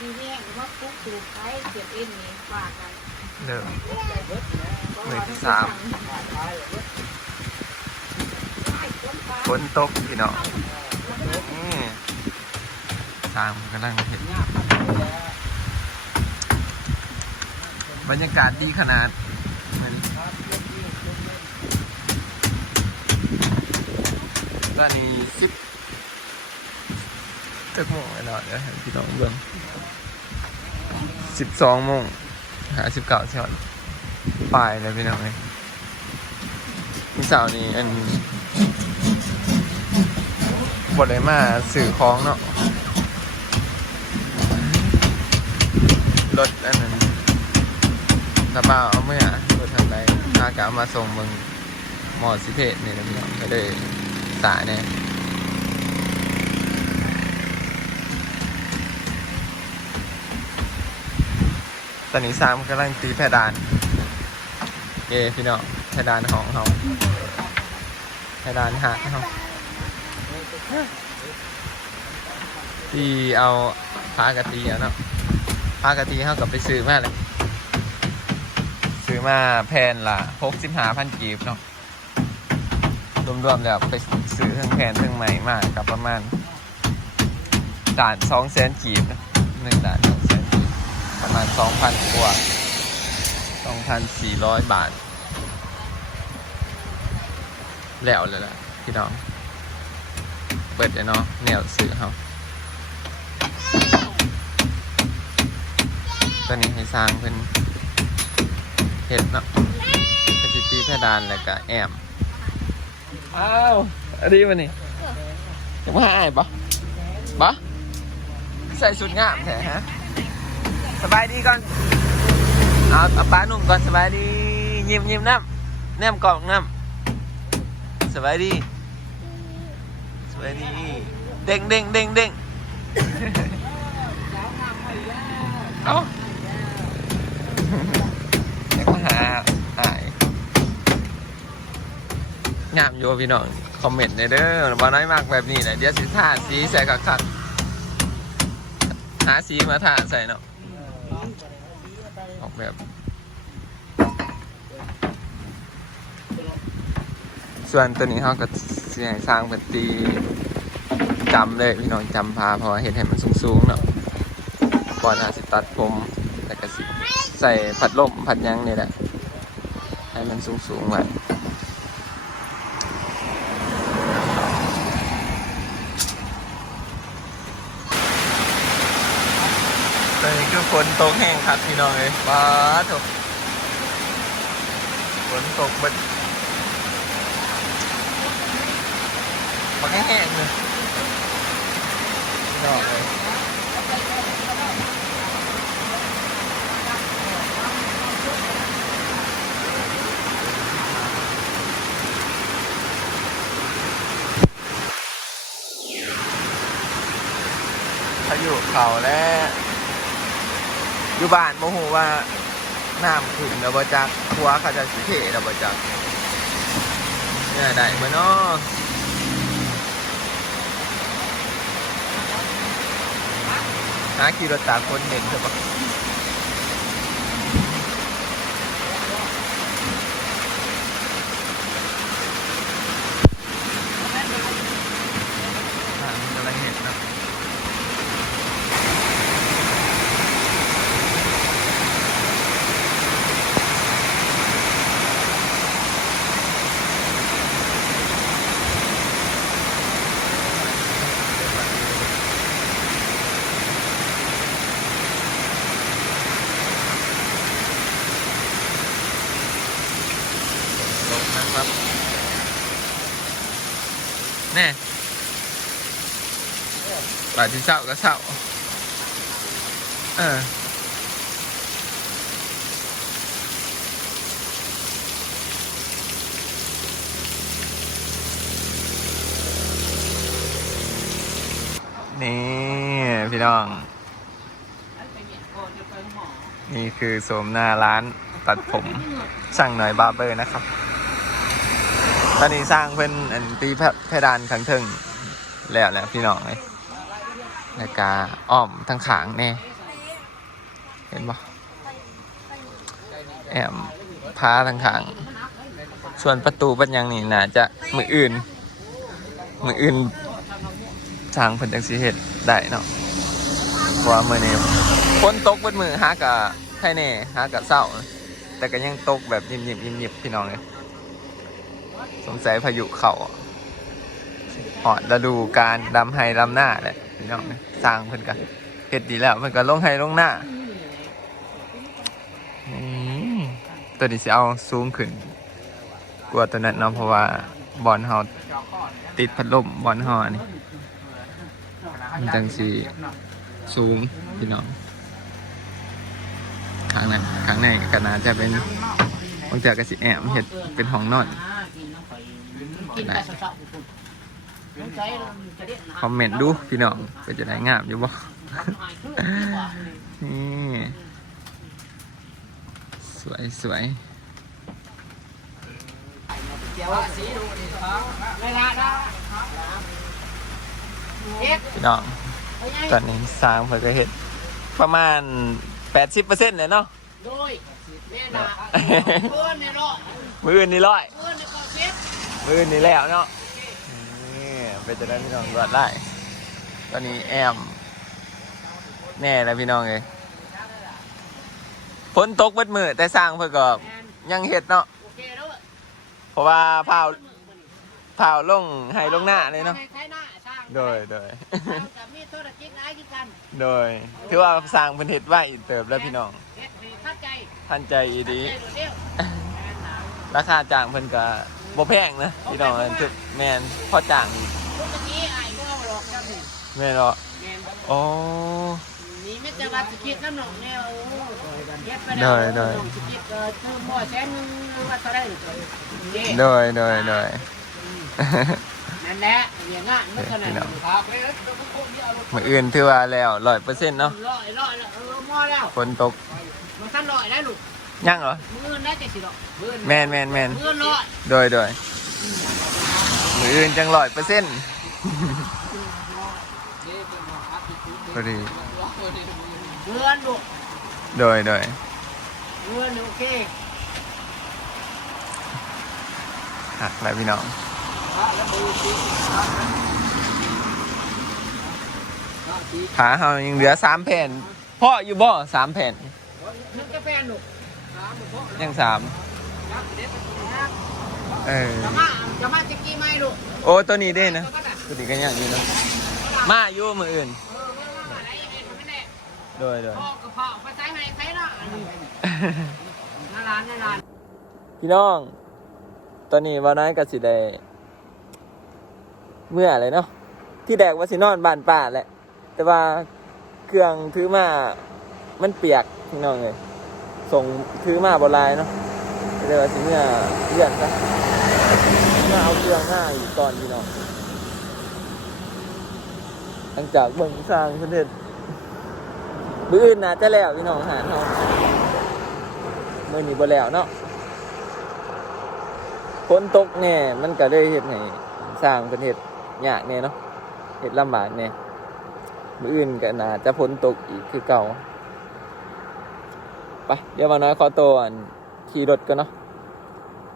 ดีแห้งว่าปุ๊กถูกไปเก็บเอ็นนี่ฝากกันเริ่มมื้อที่สามฝนตกพี่น้องนี่สางกำลังเห็น บรรยากาศดีขนาดเหมือนตอนนี้สิบจักโมงไอ้หน่อยเดี๋ยวให้พี่น้องเบิ่ง สิบสองโมงหาสิบเก้าช้าปลายเลยพี่น้องเลยมีสาวนี้อันบทเลยมาสื่อคล้องเนาะรถอันนั้นสบาเอาเมื่อรถทางใดอากามาส่งมึงมอสิเพศนี่นะพี่น้องก็เลยตายแน่ย ตอนนี้สามกำลังตีเพดาน เย่พี่น้องเพดานของเขาเพดานหักเขาที่เอาพากะตีอะเนาะพากะตีเขากับไปซื้อมาเลยซื้อมาแพนละหกสิบห้าพันกีบเนาะรวมๆแล้วไปซื้อทั้งแพนทั้งใหม่มากกับประมาณด่านสองแสนกีบนะหนึ่งด่านสอง ประมาณสองพันกว่าสองพันสี่ร้อยบาท แล้วเลยล่ะ พี่น้อง เปิดเลยเนาะแนวสื่อเขาตัวนี้ให้สร้างเป็นเห็ดเนาะพจิตีเพดานแล้วก็แอม อ้าวอันนี้มันนี่จะมาให้ปะปะใส่สุดงามแท้ฮะ สบายดีก่อนเอาเอาป้าหนุ่มก่อนสบายดียิ้มยิ้มน้ำแนมกล่องน้ำสบายดีสวัสดีเด้งเด้งเด้งเด้งเอ้าเด็กมาหาอายงามโยพี่น้องคอมเมนต์ในเด้อบ่น้อยมากแบบนี้แหละเดี๋ยวสิท่าสีใส่คักๆหาสีมาท่าใส่เนาะ แบบส่วนตัวนี้เขาก็เสียงสร้างเป็นตีจำเลยพี่น้องจำพาพอเห็นให้มันสูงๆเนาะก่อนอาสิตัดผมแต่ก็สิใส่ผัดลมผัดยังนี่แหละ ให้มันสูงๆไว้ตอนนี้คือฝน ตกแห้งครับพี่น้องเลยว้าถูกฝนตกบัดมันแห้งเลยดอกเลยพายุเขาและ อยู่บ้านโมโหว่าน้ำขึ้นแล้วบ่จักทัวเขาจะสิเทแล้วบ่จักเนี่ยได้บ่เนาะหาขี่รถตากคนเห็นใช่ปะหามันกำลังเห็นนะลงนะครับ แน่ บาทที่เศร้าก็เศร้าเออนี่พี่น้อง นี่คือโสมหน้าร้านตัดผมช่างหน่อยบาร์เบอร์นะครับ ตอนนี้สร้างเป็นอันตีเพดานขังเทิงแล้วแหละพี่น้องเลย แล้วก็อ้อมทั้งขางแน่เห็นบ่แอมพาทางขาง ส่วนประตูเป็นยังนี่น่าจะมืออื่น มืออื่นทางเพิ่นจังสิเฮ็ดได้เนาะเพราะว่ามือนี้ฝนตกเบิดมื้อหากะไทแน่หากะเศร้า แต่ก็ยังตกแบบยิบยิบยิบยิบพี่น้องเลยสงสัยพายุเข้าหอดฤดูการดำไฮดำหน้าแหละพี่น้องเอ้ย สร้างเพิ่นกันเฮ็ดดีแล้วเพิ่นก็ลงไฮลงหน้าอืมตัวนี้สิเอาสูงขึ้น กว่าตัวนั้นเนาะเพราะว่าบอลเฮาติดพัดลมบอลเฮาอันนี้มันจังสีสูงพี่น้องข้างนั้นข้างในก็น่าจะเป็นบางเทีก็สิแอบเห็ดเป็นห้องนอนกินไปสดๆ คอมเมนต์ดูพี่น้องเป็นจะได้งามอยู่บ่นี่สวยสวยเดี๋ยวสีดูดิครับเวลาได้เอ็ดพี่น้องเอาไงตอนนี้สร้างเพิ่นก็เห็ดประมาณ 80%เลยเนาะโดยแม่ด่าเพื่อนในรอมืออื่นนี่ร้อยเพื่อนในกอเซ็ตมืออื่นนี่แล้วเนาะ นี่เป็นจะได้พี่น้องรอดได้ ตอนนี้แอม แน่แล้วพี่น้องเลยฝนตกเบิดมือแต่สร้างเพิ่นก็ยังเห็ดเนาะเพราะว่าเผาเผาลงให้ลงหน้าเลยเนาะโดยโดยกับมีธุรกิจร้ายกันโดยถือว่าสร้างเพิ่นเฮ็ดไว้เติบแล้วพี่น้องเฮ็ดให้เข้านใจอีดีราคาจ้างเพิ่นก็บ่แพงนะพี่น้องทุกแมนพอจ้างอีก ปกติไอ้ก็เอาหลอกกันนี่แม่นเนาะแม่นโอ้นี่ไม่จะว่าสกิดน้ำหนองแนวเฮ็ดไปได้แล้วได้สกิดเอ่อคือหม้อแสนหนึงหรือว่าเท่าไหร่นี่โดยโดยโดย นั่นแหละอย่างงั้นมันขนาดพี่น้องนี้ครับมื้ออื่นถือว่าแล้ว100%เนาะร้อยร้อยแล้วเออหม้อแล้วฝนตกมันทันร้อยได้ลูกยังเหรอ มื้อนั้นจะสิดอกมื้อแม่นแม่นแม่นมื้อร้อยโดยโดย มื้ออื่นจัง100%พอดีมื้อลูกโดยโดยมื้อนโอเคหักแล้วพี่น้องขาเฮายังเหลือสามแผ่นพ่ออยู่บ่สามแผ่นยังสาม เออจะมาจะมาจะกี่ไม้ลูกโอ้ตัวนี้เด้นะก็ได้ตัวนี้ก็ยังอยู่เนอะมาอยู่มืออื่นเออมามาอะไรยังไงทำไม่แน่โดยโดยพ่อกระเพาะไปใช้ให้ใครเนาะอันนี้หน้าร้านหน้าร้านพี่น้อง ตอนนี้วันนั้นก็สิได้เมื่ออะไรเนาะที่แดกว่าสินอนบ้านป่าแหละ แต่ว่าเครื่องถือมามันเปียกพี่น้องเลยส่งถือมาบหลายเนาะก็เลยว่าสิเมื่อเลื่อนซะเมื่อเอาเครื่องหน้าอีกก่อนพี่น้องหลังจากเบิ่งสร้างเพื่นเฮ็ดบื้ออื่นน่าจะแล้วพี่น้องหาเนาะมื่อนี้บ่แล้วเนาะฝนตกแน่มันก็เลยเฮ็ดให้สร้างเป็นเฮ็ดยากแน่เนาะเฮ็ดลำบากแน่มื้ออื่นก็น่าจะฝนตกอีกคือเก่าไปเดี๋ยวมาน้อยขอตัวขี่รถกันเนาะ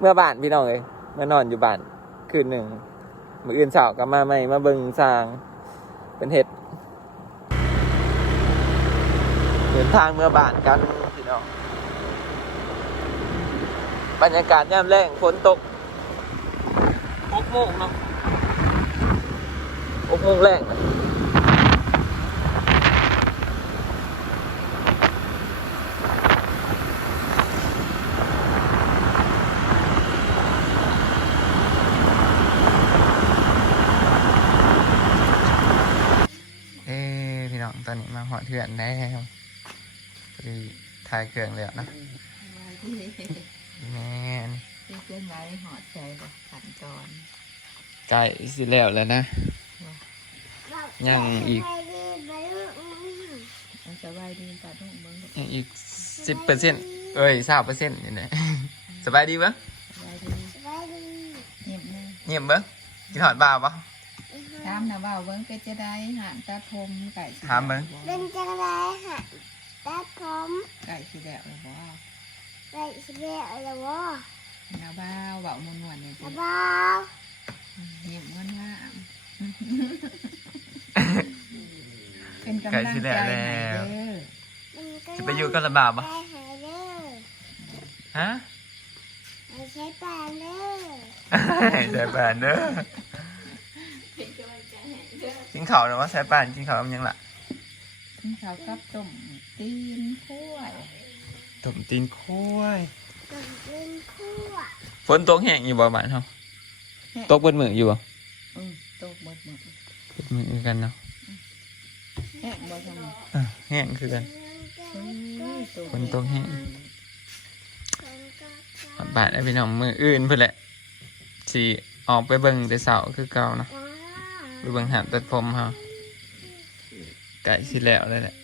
เมื่อบ้านพี่น้องเอ้ย มานอนอยู่บ้านคืนหนึ่งมืออื่นเช้าก็มาใหม่มาเบิ่งสร้าง เป็นเห็ดเดินทางเมื่อบ้านกันพี่น้องบรรยากาศยามแรงฝนตกหกโมงเนาะหกโมงแรงนะเอ้พี่น้องตอนนี้มาหอด เถื่อนได้ครับพอดีถ่ายเครื่องเลยนะแม่นที่เคลื่อนไหวหอดใจบ่ขันจรใกล้สิแล้วแล้วนะยังอีกมันสบายดีกันทุกเมืองสยังอีกสิบเปอร์เซ็นต์เอ้ยสามเปอร์เซ็นต์อยู่ไหนสบายดีปะบายดีเงียบแน่เงียบเบิ้งกินหอดบ้าปะ ถามนะว่าเบิ้งเป็นจะได้หานตาทมไก่สิถามเบิ่ง เป็นจังไรค่ะตัดผมไก่สิแล้วหรือบ่ไปสิเบะแล้ววะนาบ้าวเบามวนๆเนี่ยกระจ้ะเป๋าเหี่ยมงอนงามเป็นกำไก่ลังสิใจแล้วให้แล้วเด้อมันก็จะไปอยู่กับระบาบไปปะหาเด้อฮะไปใช้ปานเด้อใส่ป่านเด้อ กินข้าวหรือว่าใส่ป่านกินข้าวมันยังล่ะกินข้าวกับต้มตีนถ้วยต้มตีนคุ้ยต้องกินคั่วฝนตกแห้งอยู่บ่บ้านเฮาตกเบิดมืออยู่บ่อืมตกหมดหมดเบิดมือคือกันเนาะแห้งบ่จังอะแห้งคือกันฝนตกแห้งบ้านไอ้พี่น้องมืออื่นเพื่อแหละสิออกไปเบิ่งแต่เสาคือเก่าเนาะ ไปเบิ่งหาตัดผมเฮาไก่สิแล้วเลยแหละ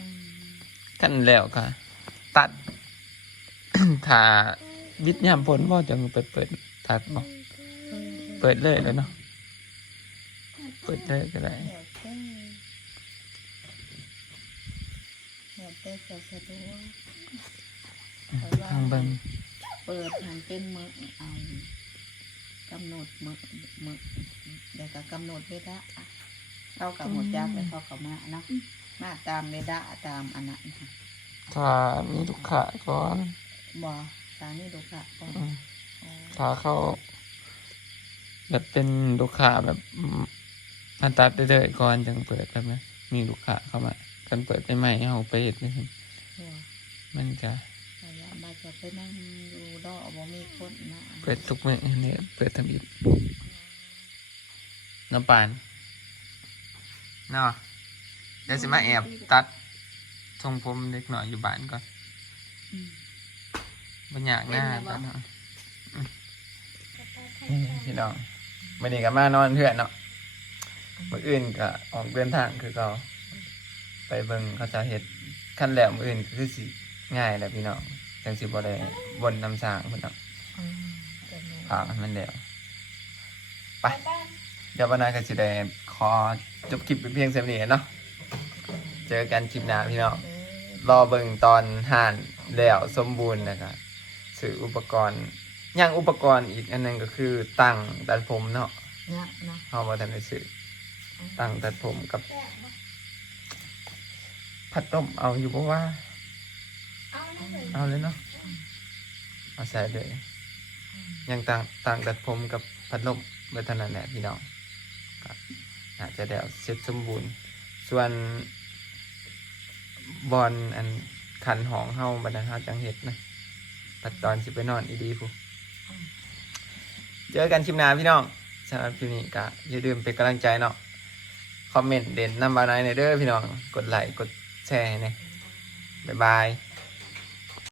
อืมขั้นแล้วก็ตัด ถ้าวิทยามผลบ่จังไปเปิด ตัดบ่เปิดเลยแล้วเนาะเปิดเลยก็ได้แล้วแต่แล้วแต่จะสะดวกทางเบิ่งเปิดทางเป็นมือเอา กำหนดมือมือเดี๋ยวก็กำหนดเวลาเรากับหมดยักษ์แล้วเขาก็มาเนาะมาตามเวลาตามอันนั้นค่ะถ้ามีลูกค้าก่อนบ่ตามนี่ดูค่ะบ่อืมอ๋อถ้าเขาแบบเป็นลูกค้าแบบอืมมาตัดได้เลยๆก่อนจังเปิดแบบนั้นมีลูกค้าเข้ามากันเปิดใหม่ๆเฮาไปเฮ็ดนี่บ่มันจะ พยายามมาจะไปนั่งอยู่รอบ่มีคนนะเปิดทุกมื้อเนี่ยเปิดทำอิฐน้ำปานเนาะเดี๋ยวสิมาแอบตัดทรงผมเล็กหน่อยอยู่บ้านก่อนอืมบ่อยากหน้าตอนเนาะอืมพี่น้องวันนี้ก็มานอนเพื่อนเนาะมื้ออื่นก็ออกเดินทางคือเก็ไปเบิ่งเขาจะเฮ็ดขั้นแล้วมื้ออื่นก็คือสิง่ายแหละพี่น้อง จังสิบ่ได้วนนำสร้างเพิ่นเนาะอืมจะแม่พาให้มันแล้วไป เดี๋ยววันนั้นก็จะได้ขอจบคลิปเป็นเพียงเท่านี้เนาะเจอกันคลิปหน้าพี่น้องเออรอเบิ่งตอนห่านแล้วสมบูรณ์นะครับซื้ออุปกรณ์ย่างอุปกรณ์อีกอันหนึงก็คือตั้งตัดผมเนาะเนี่ยนะเฮาบ่ทันได้ซื้อตั้งตัดผมกับพัดลมเอาอยู่บ่ว่า เอาเลยเนาะเอาใส่เลยยังต่างต่างตัดผมกับพัดลมเมื่อเท่านั้นแหละพี่น้องก็น่าจะได้เสร็จสมบูรณ์ ส่วนบอลอันขันหองเฮาบัดนั้นเฮาจังเฮ็ดนะปัดตอนสิไปนอนอีดีผู้เจอกันคลิปหน้าพี่น้องสำหรับคลิปนี้ก็อย่าลืมเป็นกำลังใจเนาะคอมเมนต์เด่นนำบานายในอเด้อพี่น้อง กดไลค์กดแชร์ให้หน่ยบ๊ายบาย